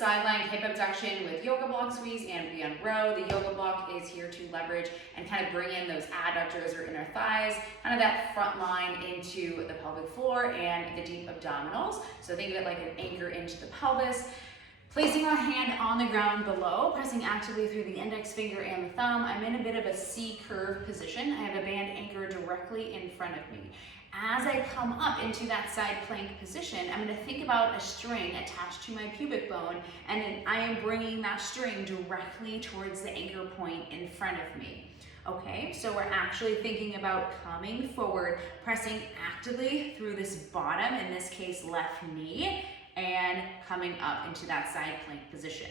sideline hip abduction with yoga block squeeze and beyond row. The yoga block is here to leverage and kind of bring in those adductors or inner thighs, kind of that front line into the pelvic floor and the deep abdominals. So think of it like an anchor into the pelvis. Placing our hand on the ground below, pressing actively through the index finger and the thumb. I'm in a bit of a C-curve position. I have a band anchor directly in front of me. As I come up into that side plank position, I'm going to think about a string attached to my pubic bone, and then I am bringing that string directly towards the anchor point in front of me. Okay, so we're actually thinking about coming forward, pressing actively through this bottom, in this case left knee, and coming up into that side plank position.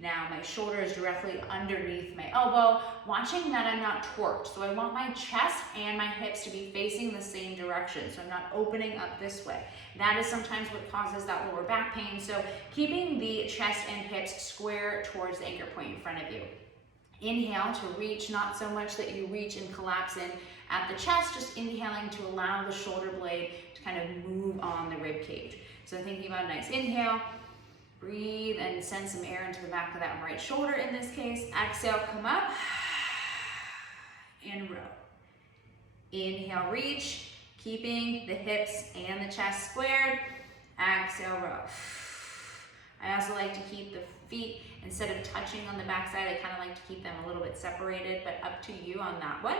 Now my shoulder is directly underneath my elbow, watching that I'm not torqued. So I want my chest and my hips to be facing the same direction. So I'm not opening up this way. That is sometimes what causes that lower back pain. So keeping the chest and hips square towards the anchor point in front of you. Inhale to reach, not so much that you reach and collapse in at the chest, just inhaling to allow the shoulder blade to kind of move on the rib cage. So thinking about a nice inhale, breathe and send some air into the back of that right shoulder in this case. Exhale, come up and row. Inhale, reach, keeping the hips and the chest squared. Exhale, row. I also like to keep the feet, instead of touching on the back side, I kind of like to keep them a little bit separated, but up to you on that one.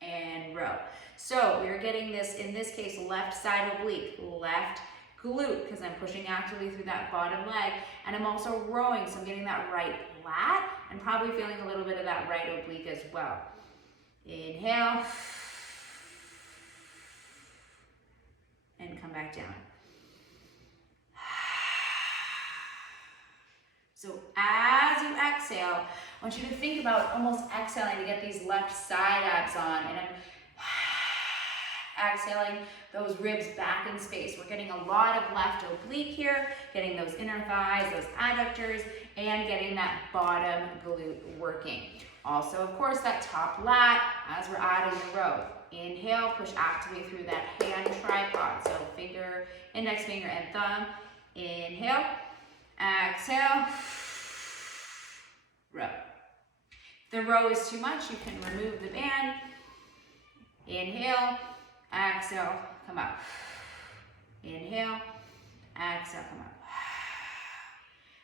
And row. So we're getting this, in this case, left side oblique, left glute, because I'm pushing actively through that bottom leg, and I'm also rowing, so I'm getting that right lat, and probably feeling a little bit of that right oblique as well. Inhale, and come back down. So as you exhale, I want you to think about almost exhaling to get these left side abs on, and I'm exhaling those ribs back in space. We're getting a lot of left oblique here, getting those inner thighs, those adductors, and getting that bottom glute working. Also, of course, that top lat as we're adding the row. Inhale, push actively through that hand tripod. So finger, index finger, and thumb. Inhale, exhale, row. If the row is too much, you can remove the band. Inhale, exhale, come up. Inhale, exhale, come up.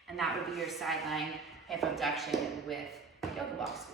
And that would be your sideline hip abduction with yoga block squeeze.